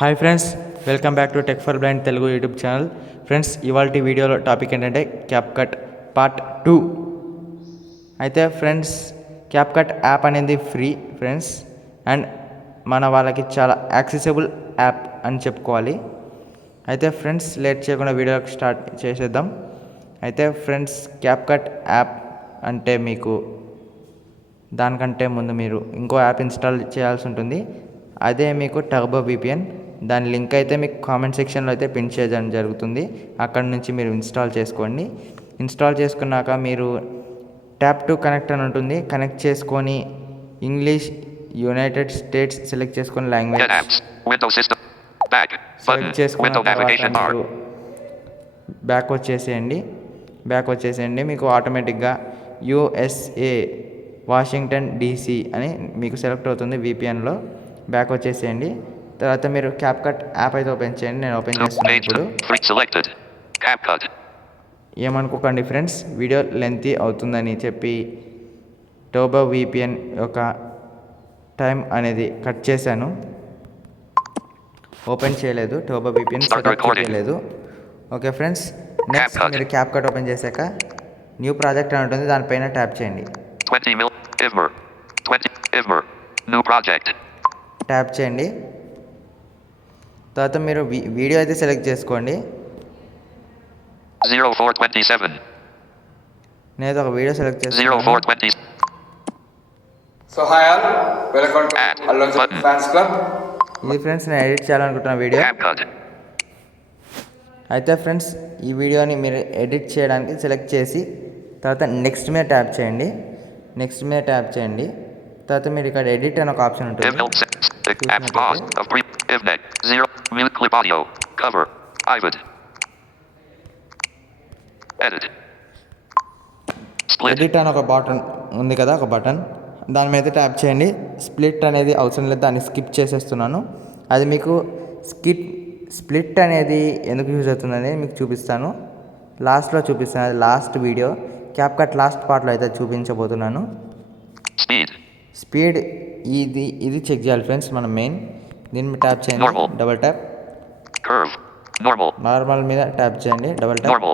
Hi friends, welcome back to tech for blind Telugu YouTube channel. Friends, ఇవాళ వీడియోలో topic ఏంటంటే CapCut part 2. అయితే friends, CapCut app అనేది free friends, and మన వాళ్ళకి చాలా యాక్సెసిబుల్ యాప్ అని చెప్పుకోవాలి. అయితే ఫ్రెండ్స్, లేట్ చేయకుండా వీడియోకి స్టార్ట్ చేసేద్దాం. అయితే ఫ్రెండ్స్, క్యాప్కట్ యాప్ అంటే మీకు దానికంటే ముందు మీరు ఇంకో యాప్ ఇన్స్టాల్ చేయాల్సి ఉంటుంది. అదే మీకు టర్బో విపిఎన్. దాని లింక్ అయితే మీకు కామెంట్ సెక్షన్లో అయితే పిన్ చేయడం జరుగుతుంది. అక్కడ నుంచి మీరు ఇన్స్టాల్ చేసుకోండి. ఇన్స్టాల్ చేసుకున్నాక మీరు ట్యాప్ టు కనెక్ట్ అని ఉంటుంది. కనెక్ట్ చేసుకొని ఇంగ్లీష్, యునైటెడ్ స్టేట్స్ సెలెక్ట్ చేసుకొని లాంగ్వేజ్ సెలెక్ట్ చేసుకున్న తర్వాత మీరు బ్యాక్ వచ్చేసేయండి. మీకు ఆటోమేటిక్గా యుఎస్ఏ వాషింగ్టన్ డీసీ అని మీకు సెలెక్ట్ అవుతుంది. విపిఎన్లో బ్యాక్ వచ్చేసేయండి. తర్వాత మీరు క్యాప్కట్ యాప్ అయితే ఓపెన్ చేయండి. నేను ఓపెన్ చేస్తున్నాను ఇప్పుడు. ఏమనుకోకండి ఫ్రెండ్స్, వీడియో లెంతీ అవుతుందని చెప్పి టర్బో విపిఎన్ యొక్క టైం అనేది కట్ చేశాను. ఓపెన్ చేయలేదు, టర్బో విపిఎన్ సెటప్ చేయలేదు. ఓకే ఫ్రెండ్స్, నెక్స్ట్ మీరు క్యాప్కట్ ఓపెన్ చేశాక న్యూ ప్రాజెక్ట్ అని ఉంటుంది, దానిపైన ట్యాప్ చేయండి. ట్యాప్ చేయండి. తర్వాత మీరు వీడియో అయితే సెలెక్ట్ చేసుకోండి. నేను ఒక వీడియో సెలెక్ట్ చేస్తాను. So hi all, welcome to Allu Arjun fans club. ఇది ఫ్రెండ్స్, నేను ఎడిట్ చేయాలనుకుంటున్న వీడియో. అయితే ఫ్రెండ్స్, ఈ వీడియోని మీరు ఎడిట్ చేయడానికి సెలెక్ట్ చేసి తర్వాత నెక్స్ట్ మీద ట్యాప్ చేయండి. తర్వాత మీరు ఇక్కడ ఎడిట్ అని ఒక ఆప్షన్ ఉంటుంది. ఎడిట్ అని ఒక బటన్ ఉంది కదా, ఒక బటన్, దాని మీద ట్యాప్ చేయండి. స్ప్లిట్ అనేది అవసరం లేదు, దాన్ని స్కిప్ చేసేస్తున్నాను. అది మీకు స్ప్లిట్ అనేది ఎందుకు యూజ్ అవుతుందని మీకు చూపిస్తాను, లాస్ట్లో చూపిస్తాను. అది లాస్ట్ వీడియో, క్యాప్కట్ లాస్ట్ పార్ట్లో అయితే చూపించబోతున్నాను. స్పీడ్ ఇది చెక్ చేయాలి ఫ్రెండ్స్. మనం మెయిన్ దీని మీద ట్యాప్ చేయండి, డబుల్ ట్యాప్. నార్మల్ మీద ట్యాప్ చేయండి, డబుల్ ట్యాప్.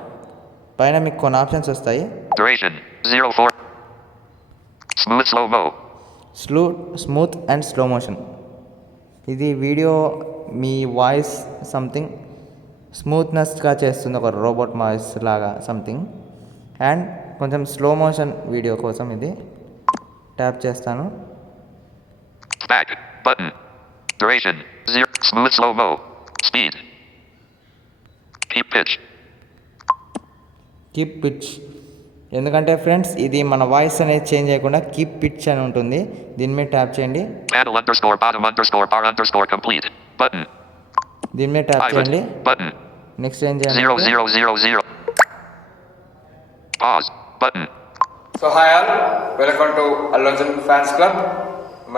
పైన మీకు కొన్ని ఆప్షన్స్ వస్తాయి. Smooth and slow motion. ఇది వీడియో మీ వాయిస్ సంథింగ్ స్మూత్నెస్గా చేస్తుంది, ఒక రోబోట్ వాయిస్ లాగా సంథింగ్. అండ్ కొంచెం స్లో మోషన్ వీడియో కోసం ఇది ట్యాప్ చేస్తాను. Keep pitch. ఎందుకంటే ఫ్రెండ్స్, ఇది మన వాయిస్ అనేది చేంజ్ చేయకుండా కీప్ పిచ్ అని ఉంటుంది. దీని మీద ట్యాప్ చేయండి. దీని మీద ట్యాప్ చేయండి. నెక్స్ట్ ఏం చేయాలి? So hi all, welcome to Allu Arjun fans club.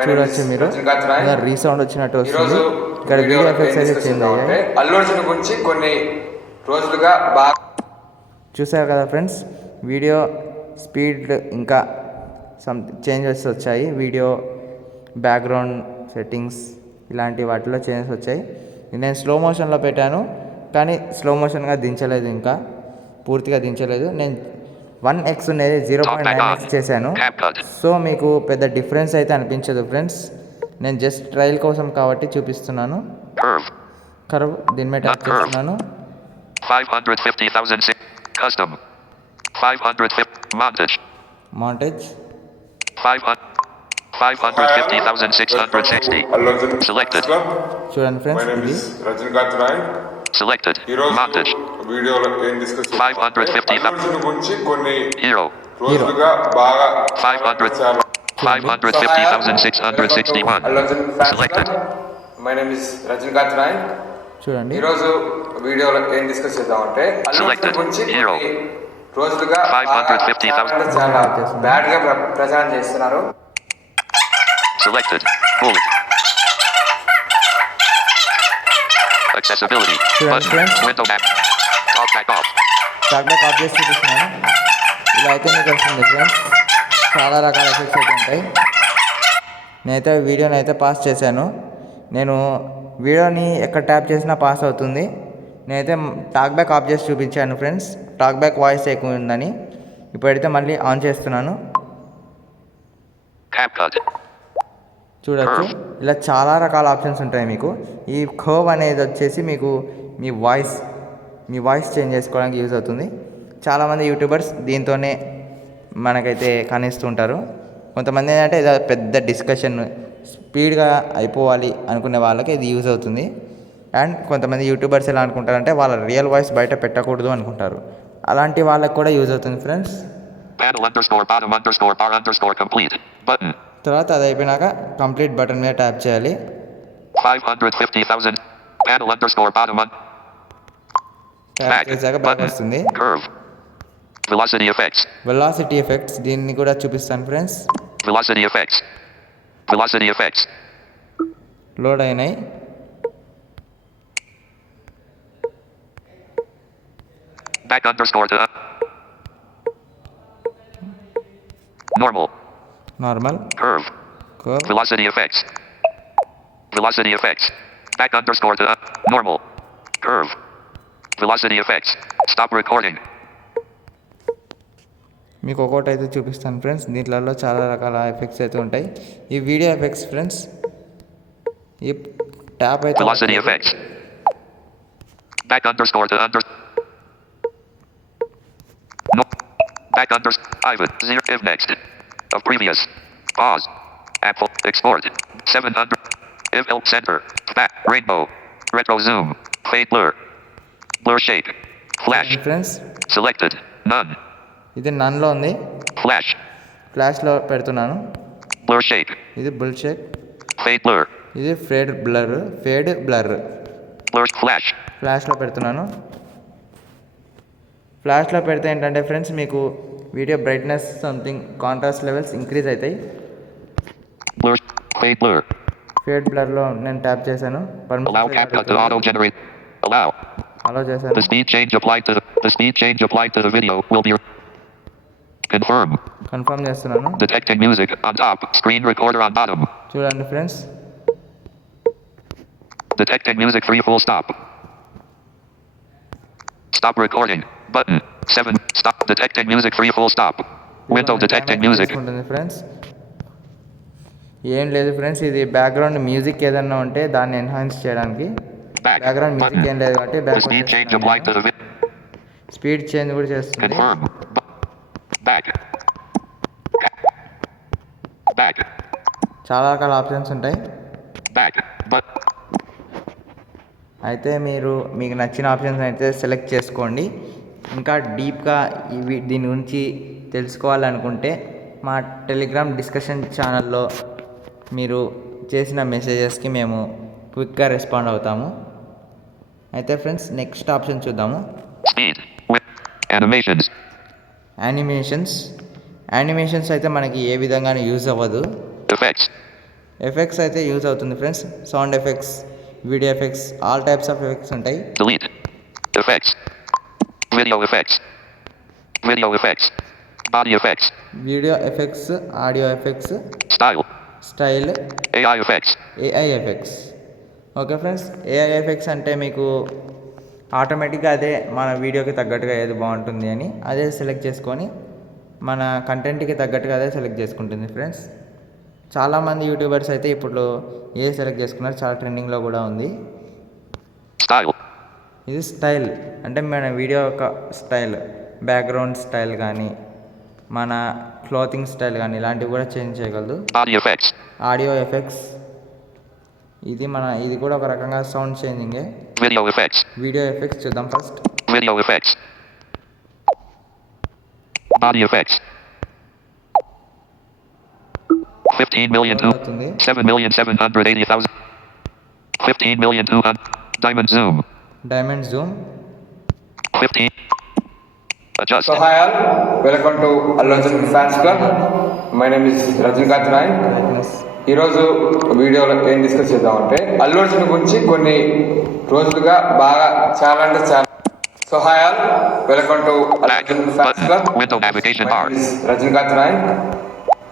చూడొచ్చు మీరు, రీసౌండ్ వచ్చినట్టు వస్తుంది. ఇక్కడ వీడియో ఎఫెక్ట్స్ అయితే చేంజ్ అయ్యాయి. అల్లు అర్జున్ గురించి కొన్ని రోజులుగా బాగా చూసారు కదా ఫ్రెండ్స్, వీడియో స్పీడ్ ఇంకా చేంజెస్ వచ్చాయి. వీడియో బ్యాక్గ్రౌండ్ సెట్టింగ్స్ ఇలాంటి వాటిలో చేంజెస్ వచ్చాయి. నేను స్లో మోషన్లో పెట్టాను, కానీ స్లో మోషన్గా దించలేదు, ఇంకా పూర్తిగా దించలేదు. నేను 1x అనేది 0.9x చేశాను. సో మీకు పెద్ద డిఫరెన్స్ అయితే అనిపించదు ఫ్రెండ్స్. నేను జస్ట్ ట్రయల్ కోసం కాబట్టి చూపిస్తున్నాను. కర్వ్ దీని మీద ట్యాప్ చేస్తున్నాను. 550,000 montage 550,660 selected. చూడండి ఫ్రెండ్స్, ఇది రజనీకాంత్ రాయ్ selected. Montage వీడియోలో ఏం డిస్కస్ 550,000 గురించి కొన్ని hero రోజులుగా బాగా 550,661 Allu Arjun fans selected. My name is Rajinikanth Rai. చూడండి, ఈరోజు వీడియోలో ఏం డిస్కస్ చేద్దామంటే అల్లు అర్జున్ గురించి కొన్ని రోజులుగా 550,000 చాలా బ్యాడ్ గా ప్రచారం చేస్తున్నారు. selected. Bullet accessibility button. Window map. Talk back off. Talkback off చేసి చూపిస్తున్నాను. ఇలా అయితే మీకు వస్తుంది ఫ్రెండ్స్. చాలా రకాల ఎఫెక్ట్స్ అయితే ఉంటాయి. నేనైతే వీడియోని అయితే పాస్ చేశాను. నేను వీడియోని ఎక్కడ ట్యాప్ చేసినా పాస్ అవుతుంది. నేనైతే టాక్ బ్యాక్ ఆఫ్ చేసి చూపించాను ఫ్రెండ్స్, టాక్ బ్యాక్ వాయిస్ ఎక్కువ ఉందని. ఇప్పుడైతే మళ్ళీ ఆన్ చేస్తున్నాను. CapCut. చూడొచ్చు, ఇలా చాలా రకాల ఆప్షన్స్ ఉంటాయి మీకు. ఈ కర్వ్ అనేది వచ్చేసి మీకు మీ వాయిస్ చేంజ్ చేసుకోవడానికి యూజ్ అవుతుంది. చాలామంది యూట్యూబర్స్ దీంతోనే మనకైతే కనిస్తుంటారు. కొంతమంది ఏంటంటే ఇది పెద్ద డిస్కషన్ స్పీడ్గా అయిపోవాలి అనుకునే వాళ్ళకి ఇది యూజ్ అవుతుంది. అండ్ కొంతమంది యూట్యూబర్స్ ఎలా అనుకుంటారంటే వాళ్ళ రియల్ వాయిస్ బయట పెట్టకూడదు అనుకుంటారు. అలాంటి వాళ్ళకి కూడా యూజ్ అవుతుంది friends. Panel underscore bottom underscore bar underscore complete. Button. తర్వాత అది అయిపోయినాక కంప్లీట్ బటన్ మీద ట్యాప్ చేయాలి. 550,000. Panel underscore bottom ట్యాప్ చేశాక బ్యాక్ button. వస్తుంది. Curve. Velocity effects. Velocity effects దీన్ని కూడా చూపిస్తాను friends. Velocity effects. Velocity effects. Load అయినాయి. Back underscore to normal. Normal, Curve. Curve, Velocity effects. Velocity effects. Back underscore to normal. Curve. Velocity effects. Stop recording. మీకు ఒక్కొక్కటి అయితే చూపిస్తాను friends. దీంట్లో చాలా రకాల ఎఫెక్ట్స్ అయితే ఉంటాయి. ఈ వీడియో ఎఫెక్ట్స్ ఫ్రెండ్స్, ఈ ట్యాప్ అయితే Velocity effects. Back underscore to no. Back underscore Ivan 0 if next of previous pause Apple export 700 if help center back rainbow retro zoom fade blur shake flash friends. selected none ఇది నన్లో ఉంది, flash ఫ్లాష్లో పెడుతున్నాను. blur shake ఇది bull Sheikh, fade blur ఇది fade blur, flash ఫ్లాష్లో పెడుతున్నాను. ఫ్లాష్లో పెడితే ఏంటంటే friends మీకు video brightness something contrast levels increase అవుతాయి. fade blur ఫేడ్ బ్లర్లో నేను ట్యాప్ చేశాను. allow CapCut to auto generate allow అలో చేశాను. the speed change applied to the video will be confirm confirm చేస్తున్నాను. detecting music on top screen recorder on bottom చూడండి friends, detecting music 3 full stop recording button 7 stop detecting music 3 full stop window detecting music ఉంటుంది friends. ఏం లేదు friends, ఇది background music ఏదన్నా ఉంటే దాన్ని enhance చేయడానికి. back బ్యాక్గ్రౌండ్ button మ్యూజిక్ ఏం లేదు కాబట్టి the speed change applied to the speed change కూడా చేస్తుంది. confirm back చాలా రకాల ఆప్షన్స్ ఉంటాయి. back but అయితే మీకు నచ్చిన ఆప్షన్స్ అయితే సెలెక్ట్ చేసుకోండి. ఇంకా డీప్గా దీని గురించి తెలుసుకోవాలనుకుంటే మా టెలిగ్రామ్ డిస్కషన్ ఛానల్లో మీరు చేసిన మెసేజెస్కి మేము క్విక్గా రెస్పాండ్ అవుతాము. అయితే ఫ్రెండ్స్ నెక్స్ట్ ఆప్షన్ చూద్దాము. speed with యానిమేషన్స్ అయితే మనకి ఏ విధంగానే యూజ్ అవ్వదు. effects అయితే యూజ్ అవుతుంది friends. Sound effects, video effects, all types of effects ఉంటాయి. delete effects video effects body effects video effects, audio effects, style, AI effects. Okay friends, AI effects అంటే మీకు ఆటోమేటిక్గా అదే మన వీడియోకి తగ్గట్టుగా ఏది బాగుంటుంది అని అదే సెలెక్ట్ చేసుకొని మన కంటెంట్కి తగ్గట్టుగా అదే సెలెక్ట్ చేసుకుంటుంది ఫ్రెండ్స్. చాలామంది యూట్యూబర్స్ అయితే ఇప్పుడు ఏ సెలెక్ట్ చేసుకున్నారు, చాలా ట్రెండింగ్లో కూడా ఉంది. ఇది స్టైల్ అంటే మన వీడియో యొక్క స్టైల్, బ్యాక్గ్రౌండ్ స్టైల్ కానీ మన క్లోతింగ్ స్టైల్ కానీ ఇలాంటివి కూడా చేంజ్ చేయగలదు. ఆడియో ఎఫెక్ట్స్ ఇది కూడా ఒక రకంగా సౌండ్ చేంజింగే. వీడియో ఎఫెక్ట్స్ చూద్దాం first. video effects body effects 15,780,000 15,200 diamond zoom 15 adjust So hi all, welcome to Allu Arjun Fans Club. My name is Rajnikanth Naik. ఈరోజు వీడియోలో ఏం డిస్కస్ చేద్దామంటే అల్లు అర్జున్ గురించి కొన్ని రోజులుగా బాగా చాలా అంటే చాలా. So hi all, welcome to Allu Arjun fans club. window navigation bar Rajinikanth Nayak.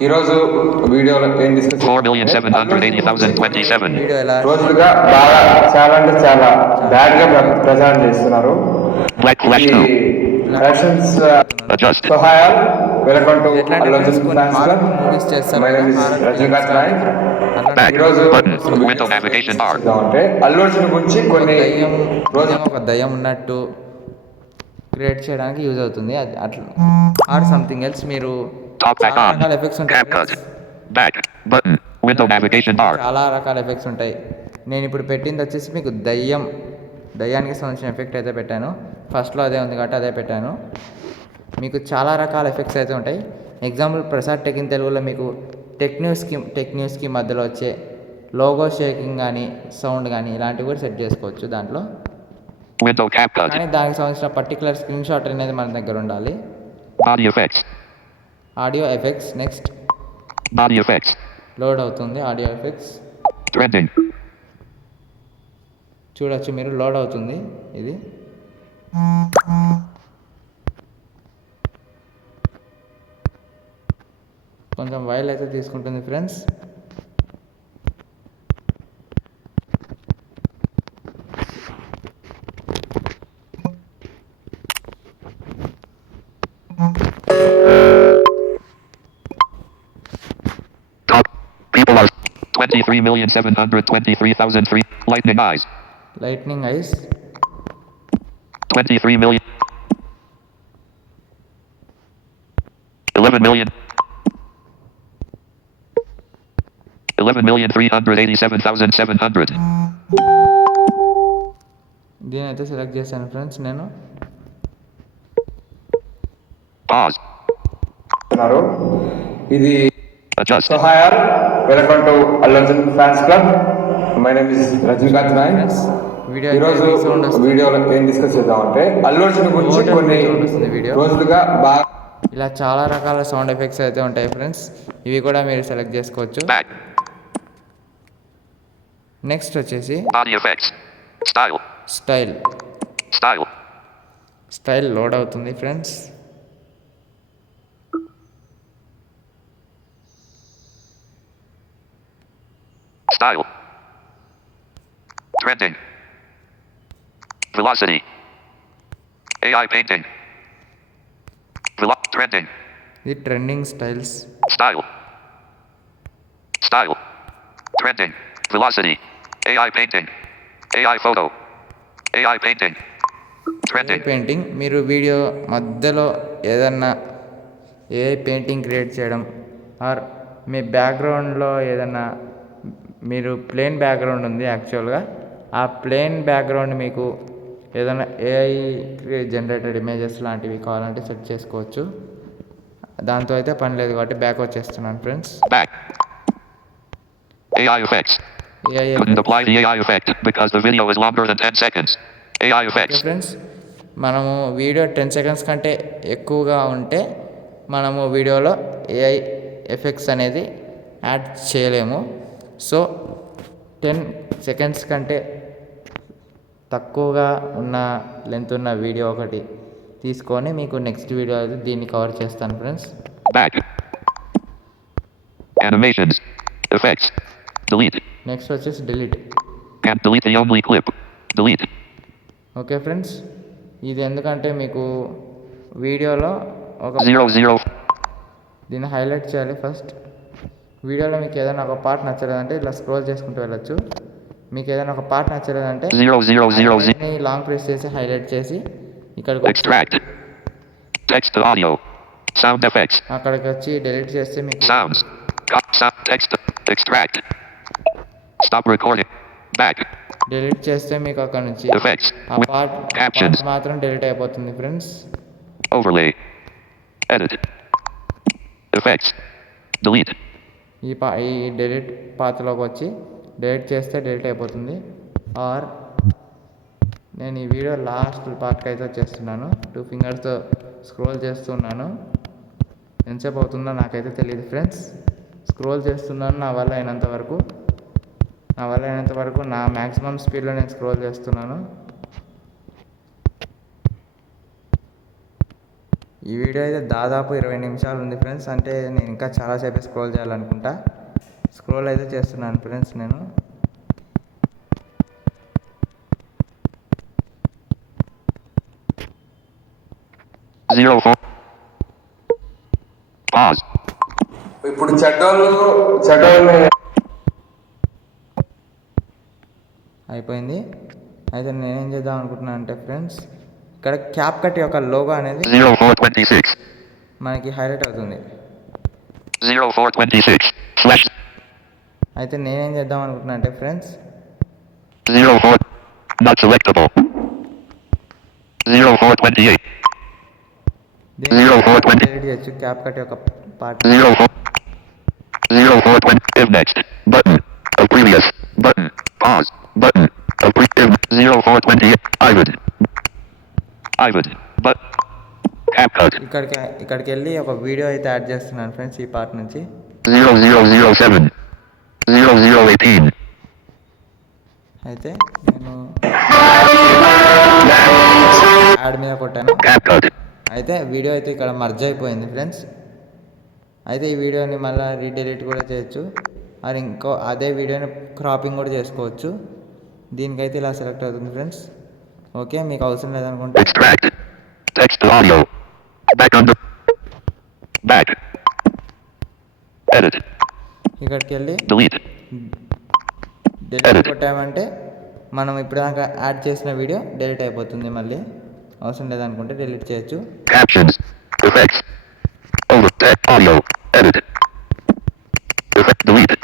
ఈరోజు వీడియోలో ఏం డిస్కస్ 4,780,027. వీడియో ఎలా రోజులుగా బాగా చాలా అంటే చాలా బ్యాడ్ గా ప్రచారం చేస్తున్నారు. Black flash 2. రషన్స్ Adjust. సహాయాల్ వెల్కమ్ టు ఎట్లా అల్లు అర్జున్ కొన్ని ఫ్యాన్స్ హారర్ క్లబ్. మూవీస్ చేస్తారు my name is horror Rajinikanth Nayak. Back. ఈరోజు Button. Window navigation bar. అంటే అల్లు అర్జున్ గురించి కొన్ని రోజు ఒక దయ్యం ఉన్నట్టు క్రియేట్ చేయడానికి యూజ్ అవుతుంది అది అట్లా ఆర్ సంథింగ్ ఎల్స్ మీరు Talk back చాలా on. రకాల ఎఫెక్ట్స్ ఉంటాయి CapCut. Back. Button. Window navigation bar. చాలా రకాల ఎఫెక్ట్స్ ఉంటాయి. నేను ఇప్పుడు పెట్టింది వచ్చేసి మీకు దయ్యానికి సంబంధించిన ఎఫెక్ట్ అయితే పెట్టాను. ఫస్ట్లో అదే ఉంది కాబట్టి అదే పెట్టాను. మీకు చాలా రకాల ఎఫెక్ట్స్ అయితే ఉంటాయి. ఎగ్జాంపుల్ ప్రసాద్ టెక్ ఇన్ తెలుగులో మీకు టెక్ న్యూస్కి మధ్యలో వచ్చే లోగో షేకింగ్ కానీ సౌండ్ కానీ ఇలాంటివి కూడా సెట్ చేసుకోవచ్చు దాంట్లో. Window CapCut. కానీ దానికి సంబంధించిన పర్టికులర్ స్క్రీన్ షాట్ అనేది మన దగ్గర ఉండాలి. Body effects. Audio effects next Body effects. Load అవుతుంది. Audio effects Trending. చూడొచ్చు మీరు లోడ్ అవుతుంది. ఇది కొంచెం వైల్ అయితే తీసుకుంటుంది friends. Top. People are 23,723,003. Lightning eyes. Lightning ice 23 million. 11 million. 11,387,700. దీని అయితే సెలెక్ట్ చేశాను ఫ్రెండ్స్ నేను. Pause. ఉన్నారు. ఇది Adjust. సహాయాల్ welcome to Allu Arjun fans club. My name is Rajinikanth Nayak. Video ఈరోజు సౌండ్ వస్తుంది. వీడియోలో ఏం డిస్కస్ చేద్దామంటే అల్లు అర్జున్ గురించి Total కొన్ని sound వస్తుంది వీడియో. రోజులుగా బాగా ఇలా చాలా రకాల సౌండ్ ఎఫెక్ట్స్ అయితే ఉంటాయి ఫ్రెండ్స్. ఇవి కూడా మీరు సెలెక్ట్ చేసుకోవచ్చు. Back. నెక్స్ట్ వచ్చేసి Body effects. Style. Style Style. Load అవుతుంది friends. Style. Trending. Velocity. AI painting. Trending. ఇది trending styles. Style. Trending. Velocity. AI painting. AI photo. AI painting. Trending. Painting మీరు వీడియో మధ్యలో ఏదన్నా ఏఐ పెయింటింగ్ క్రియేట్ చేయడం are మీ బ్యాక్గ్రౌండ్లో ఏదన్నా మీరు plain background ఉంది యాక్చువల్గా ఆ ప్లెయిన్ బ్యాక్గ్రౌండ్ మీకు ఏదైనా ఏఐ జనరేటెడ్ ఇమేజెస్ లాంటివి కావాలంటే సెట్ చేసుకోవచ్చు. దాంతో అయితే పని లేదు కాబట్టి బ్యాక్ వచ్చేస్తున్నాను friends. Back. AI effects. AI Couldn't apply the AI effect because the video is longer than 10 seconds. AI effects. Friends మనము వీడియో 10 సెకండ్స్ కంటే ఎక్కువగా ఉంటే మనము వీడియోలో ఏఐ ఎఫెక్ట్స్ అనేది యాడ్ చేయలేము. సో 10 సెకండ్స్ కంటే తక్కువగా ఉన్న లెంత్ ఉన్న వీడియో ఒకటి తీసుకొని మీకు నెక్స్ట్ వీడియో అయితే దీన్ని కవర్ చేస్తాను friends. Back. Animations. Effects. Delete. Next వచ్చేసి delete. Can't delete the only clip. Delete. Okay friends ఇది ఎందుకంటే మీకు వీడియోలో ఒక 00. దీన్ని హైలైట్ చేయాలి ఫస్ట్. వీడియోలో మీకు ఏదైనా ఒక పార్ట్ నచ్చలేదంటే ఇలా స్క్రోల్ చేసుకుంటూ వెళ్ళొచ్చు. మీకు ఏదైనా ఒక పార్ట్ నచ్చలేదంటే 0000. లాంగ్ ప్రెస్ చేసి హైలైట్ చేసి ఇక్కడికి వచ్చి Extract. Text to audio. Sound effects. అక్కడికి వచ్చి డిలీట్ చేస్తే మీకు Sounds. Sound text. Extract. Stop recording. Back. Delete చేస్తే మీకు అక్కడ నుంచి Effects. ఆ పార్ట్ Captions. మాత్రం డిలీట్ అయిపోతుంది friends. Overlay. Edit. Effects. Delete. ఈ డిలీట్ పాత్రలోకి వచ్చి డిలీట్ చేస్తే డిలీట్ అయిపోతుంది. ఆర్ నేను ఈ వీడియో లాస్ట్ పార్ట్కి అయితే వచ్చేస్తున్నాను. 2 ఫింగర్స్తో స్క్రోల్ చేస్తున్నాను. ఎంతసేపు అవుతుందో నాకైతే తెలియదు ఫ్రెండ్స్. స్క్రోల్ చేస్తున్నాను నా వల్ల అయినంత వరకు నా మ్యాక్సిమం స్పీడ్లో నేను స్క్రోల్ చేస్తున్నాను. ఈ వీడియో అయితే దాదాపు 20 నిమిషాలు ఉంది ఫ్రెండ్స్. అంటే నేను ఇంకా చాలాసేపు స్క్రోల్ చేయాలనుకుంటా. స్క్రోల్ అయితే చేస్తున్నాను ఫ్రెండ్స్ నేను. ఇప్పుడు చెడ్డోళ్ళు అయిపోయింది. అయితే నేనేం చేద్దాం అనుకుంటున్నాను అంటే ఫ్రెండ్స్, ఇక్కడ క్యాప్ కట్ యొక్క లోగో అనేది 0426 మనకి హైలైట్ అవుతుంది. 0426 slash అయితే నేనేం చేద్దాం అనుకుంటున్నా అంటే ఫ్రెండ్స్, 04 not selectable 0428 0420 డిలీట్ చేయొచ్చు క్యాప్ కట్ యొక్క part. 0420 if next button of previous button pause button of previous 0420 Ivan but CapCut ఇక్కడికి వెళ్ళి ఒక వీడియో అయితే యాడ్ చేస్తున్నాను ఫ్రెండ్స్ ఈ పార్ట్ నుంచి. 0007 0018 అయితే నేను యాడ్ మీద కొట్టాను. CapCut అయితే వీడియో అయితే ఇక్కడ మర్జ్ అయిపోయింది ఫ్రెండ్స్. అయితే ఈ వీడియోని మళ్ళీ రీడెలిట్ కూడా చేయొచ్చు, అది ఇంకో అదే వీడియోని క్రాపింగ్ కూడా చేసుకోవచ్చు. దీనికైతే ఇలా సెలెక్ట్ అవుతుంది ఫ్రెండ్స్. ఓకే, మీకు అవసరం లేదనుకుంటే extract text to audio back on the back edit ఇక్కడికి వెళ్ళి delete డెలీట్ కొట్టామంటే మనం ఇప్పుడు దాకా యాడ్ చేసిన వీడియో డెలీట్ అయిపోతుంది. మళ్ళీ అవసరం లేదనుకుంటే డెలీట్ చేయొచ్చు. captions effects over text audio edit effect delete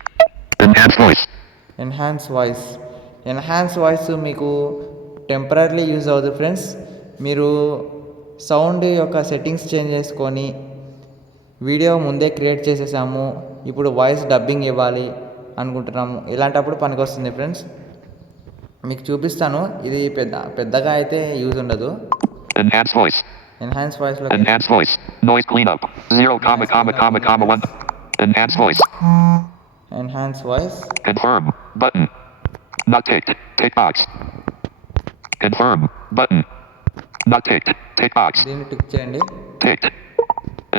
enhance voice enhance voice మీకు టెంపరీ యూజ్ అవుతుంది ఫ్రెండ్స్. మీరు సౌండ్ యొక్క సెట్టింగ్స్ చేంజ్ చేసుకొని వీడియో ముందే క్రియేట్ చేసేసాము, ఇప్పుడు వాయిస్ డబ్బింగ్ ఇవ్వాలి అనుకుంటున్నాము, ఇలాంటప్పుడు పనికొస్తుంది ఫ్రెండ్స్. మీకు చూపిస్తాను. ఇది పెద్దగా అయితే యూజ్ ఉండదు. enhance voice enhance voice noise cleanup 0,1 enhance voice confirm button not ticked tick box confirm button not ticked tick box దీన్ని టిక్ చేయండి. ticked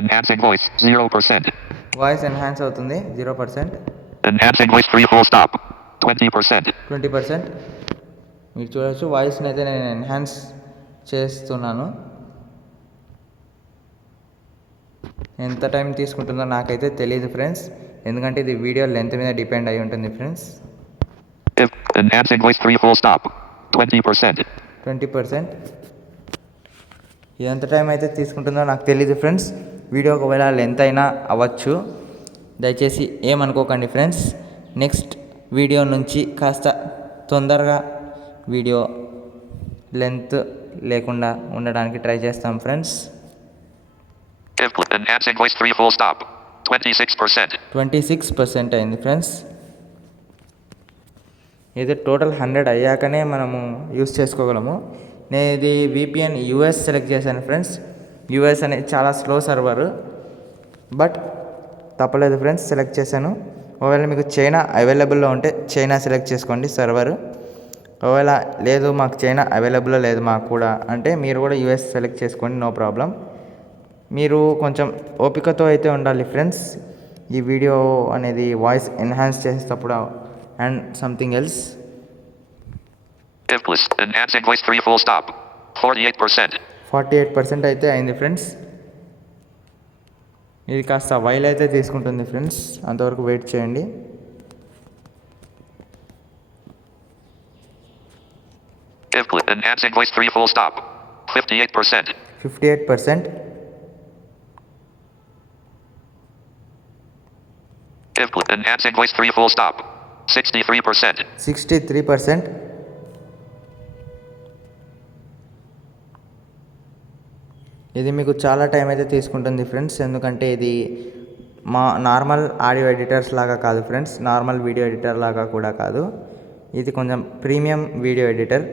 enhancing voice 0% voice enhance అవుతుంది 0%. enhancing voice free full stop 20% మీరు చూడవచ్చు. వాయిస్ని అయితే నేను enhance చేస్తున్నాను. ఎంత టైం తీసుకుంటుందో నాకైతే తెలియదు ఫ్రెండ్స్, ఎందుకంటే ఇది వీడియో లెంత్ మీద డిపెండ్ అయి ఉంటుంది friends. enhancing voice free full stop 20% ఇది ఎంత టైం అయితే తీసుకుంటుందో నాకు తెలియదు ఫ్రెండ్స్. వీడియో ఒకవేళ లెంత్ అయినా అవ్వచ్చు, దయచేసి ఏమనుకోకండి ఫ్రెండ్స్. నెక్స్ట్ వీడియో నుంచి కాస్త తొందరగా వీడియో లెంత్ లేకుండా ఉండడానికి ట్రై చేస్తాం friends. enhancing voice free full stop 26% అయింది ఫ్రెండ్స్. ఇది టోటల్ 100 అయ్యాకనే మనము యూస్ చేసుకోగలము. నేను ఇది VPN US సెలెక్ట్ చేశాను ఫ్రెండ్స్. US అనేది చాలా స్లో సర్వర్, బట్ తప్పలేదు ఫ్రెండ్స్, సెలెక్ట్ చేశాను. ఒకవేళ మీకు చైనా అవైలబుల్లో ఉంటే చైనా సెలెక్ట్ చేసుకోండి సర్వర్. ఒకవేళ లేదు మాకు చైనా అవైలబుల్లో లేదు మాకు కూడా అంటే మీరు కూడా US సెలెక్ట్ చేసుకోండి, నో ప్రాబ్లం. మీరు కొంచెం ఓపికతో అయితే ఉండాలి ఫ్రెండ్స్. ఈ వీడియో అనేది వాయిస్ ఎన్హాన్స్ చేసేటప్పుడు and something else. enhancing voice free full stop 48% అయితే అయింది ఫ్రెండ్స్. ఇది కాస్త వైల్ అయితే తీసుకుంటుంది ఫ్రెండ్స్, అంతవరకు వెయిట్ చేయండి. enhancing voice free full stop 58% enhancing voice free full stop 63%. ఇది మీకు చాలా టైం అయితే తీసుకుంటుంది ఫ్రెండ్స్, ఎందుకంటే ఇది మా నార్మల్ ఆడియో ఎడిటర్స్ లాగా కాదు ఫ్రెండ్స్, నార్మల్ వీడియో ఎడిటర్ లాగా కూడా కాదు. ఇది కొంచెం ప్రీమియం వీడియో ఎడిటర్.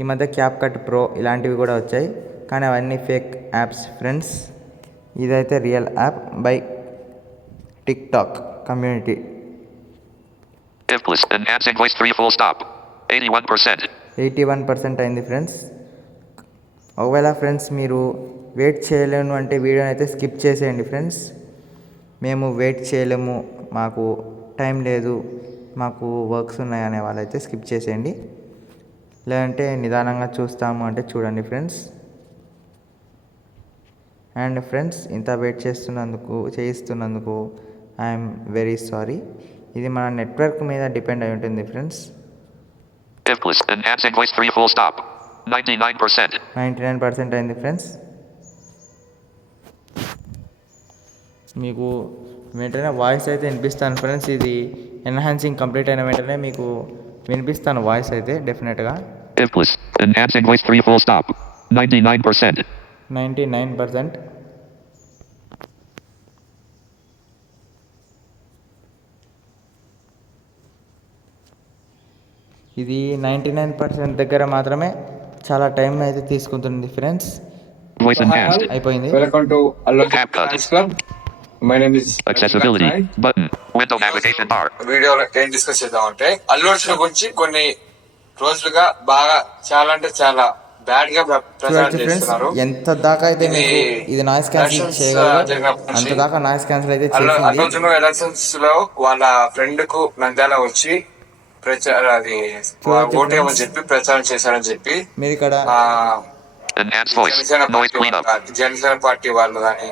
ఈ మధ్య CapCut Pro ఇలాంటివి కూడా వచ్చాయి, కానీ అవన్నీ ఫేక్ యాప్స్ ఫ్రెండ్స్. ఇదైతే real app by TikTok community. enhancing voice free full stop 81% 81% అయింది ఫ్రెండ్స్. ఒకవేళ ఫ్రెండ్స్ మీరు వెయిట్ చేయలేను అంటే వీడియోని అయితే స్కిప్ చేసేయండి ఫ్రెండ్స్. మేము వెయిట్ చేయలేము, మాకు టైం లేదు, మాకు వర్క్స్ ఉన్నాయి అనే వాళ్ళైతే స్కిప్ చేసేయండి. లేదంటే నిదానంగా చూస్తాము అంటే చూడండి ఫ్రెండ్స్. అండ్ ఫ్రెండ్స్ ఇంత వెయిట్ చేయిస్తున్నందుకు ఐఎమ్ వెరీ సారీ. ఇది మన నెట్వర్క్ మీద డిపెండ్ అయి ఉంటుంది friends. If list enhancing voice 3 full stop. 99%. 99% అయింది ఫ్రెండ్స్. మీకు వెంటనే వాయిస్ అయితే వినిపిస్తాను ఫ్రెండ్స్. ఇది ఎన్హాన్సింగ్ కంప్లీట్ అయిన వెంటనే మీకు వినిపిస్తాను వాయిస్ అయితే డెఫినెట్గా. If list enhancing voice 3 full stop. 99%. 99%. ఇది 99% దగ్గర మాత్రమే చాలా టైం అయితే తీసుకుంటుంది ఫ్రెండ్స్. Voice enhanced. అయిపోయింది. వెల్కమ్ టు అల్లోజన్ CapCut. Fans club. My name is Accessibility button. Window navigation bar. వీడియోలో ఏం డిస్కస్ చేద్దామంటే అల్లు అర్జున్ గురించి కొన్ని రోజులుగా బాగా చాలా అంటే చాలా బ్యాడ్ గా ప్రచారం చూడండి ఫ్రెండ్స్, చేస్తున్నారు. ఎంత దాకా అయితే మీకు ఇది నాయిస్ క్యాన్సిల్ elections చేయగలరు జరిగినప్పటి అంత నుంచి దాకా నాయిస్ క్యాన్సిల్ అయితే అల్లు చేసింది. అర్జున్ ఎలక్షన్స్ లో వాళ్ళ ఫ్రెండ్ కు నంద్యాల వచ్చి ఓటు ఏమని చెప్పి ప్రచారం చేశారని చెప్పి మీరు ఇక్కడ Enhanced voice. Noise cleanup. Janasena party వాళ్ళు కానీ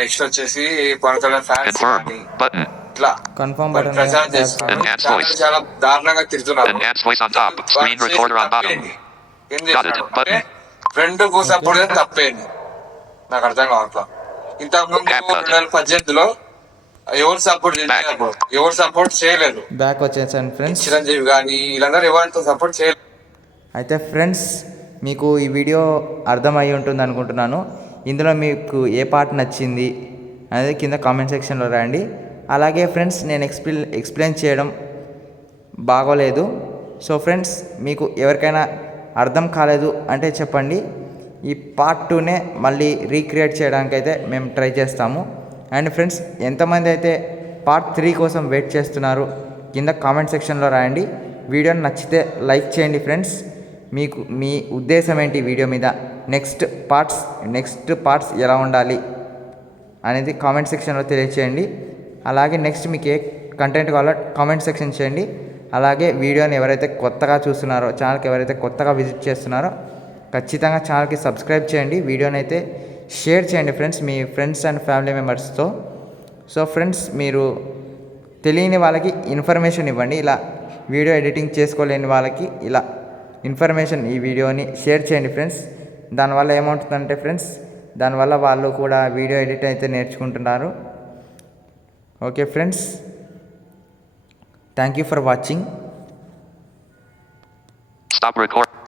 నెక్స్ట్ వచ్చేసి పవన్ కళ్యాణ్ ఫ్యాన్స్ Confirm కానీ button. ఇట్లా కన్ఫర్మ్ బటన్ ప్రచారం చేస్తున్నారు. Enhanced చాలా voice. చాలా దారుణంగా తిరుగుతున్నారు. Enhanced voice on top. Screen recorder on bottom. ఏం Got it. చేస్తున్నారు అంటే Button. ఫ్రెండ్ కు సపోర్ట్ చేస్తే తప్పేంది నాకు అర్థం కావట్లా. ఇంతకు ముందు CapCut. 2018లో ఎవరు సపోర్ట్ చేయలేదు, ఎవరు సపోర్ట్ చేయలేదు. బ్యాక్ వచ్చేసాను ఫ్రెండ్స్. చిరంజీవి కానీ వీళ్ళందరూ ఎవరితో సపోర్ట్ చేయలేదు. అయితే ఫ్రెండ్స్ మీకు ఈ వీడియో అర్థమయ్యి ఉంటుంది అనుకుంటున్నాను. ఇందులో మీకు ఏ పార్ట్ నచ్చింది అనేది కింద కామెంట్ సెక్షన్లో రాయండి. అలాగే ఫ్రెండ్స్ నేను ఎక్స్ప్లెయిన్ చేయడం బాగోలేదు. సో ఫ్రెండ్స్ మీకు ఎవరికైనా అర్థం కాలేదు అంటే చెప్పండి. ఈ పార్ట్ 2నే మళ్ళీ రీక్రియేట్ చేయడానికి అయితే మేము ట్రై చేస్తాము. అండ్ ఫ్రెండ్స్ ఎంతమంది అయితే పార్ట్ 3 కోసం వెయిట్ చేస్తున్నారు కింద కామెంట్ సెక్షన్లో రాయండి. వీడియోని నచ్చితే లైక్ చేయండి ఫ్రెండ్స్. మీకు మీ ఉద్దేశం ఏంటి వీడియో మీద, నెక్స్ట్ పార్ట్స్ ఎలా ఉండాలి అనేది కామెంట్ సెక్షన్లో తెలియచేయండి. అలాగే నెక్స్ట్ మీకు ఏ కంటెంట్ కావాలో కామెంట్ సెక్షన్ చేయండి. అలాగే వీడియోని ఎవరైతే కొత్తగా చూస్తున్నారో, ఛానల్కి ఎవరైతే కొత్తగా విజిట్ చేస్తున్నారో ఖచ్చితంగా ఛానల్కి సబ్స్క్రైబ్ చేయండి. వీడియోని అయితే షేర్ చేయండి friends me friends and family మెంబర్స్తో. సో ఫ్రెండ్స్ మీరు తెలియని వాళ్ళకి ఇన్ఫర్మేషన్ ఇవ్వండి. ఇలా వీడియో ఎడిటింగ్ చేసుకోలేని వాళ్ళకి ఇలా ఇన్ఫర్మేషన్ ఈ వీడియోని షేర్ చేయండి ఫ్రెండ్స్. దానివల్ల ఏమవుతుందంటే ఫ్రెండ్స్ దానివల్ల వాళ్ళు కూడా వీడియో ఎడిట్ అయితే నేర్చుకుంటున్నారు. Okay friends, thank you for watching. Stop record.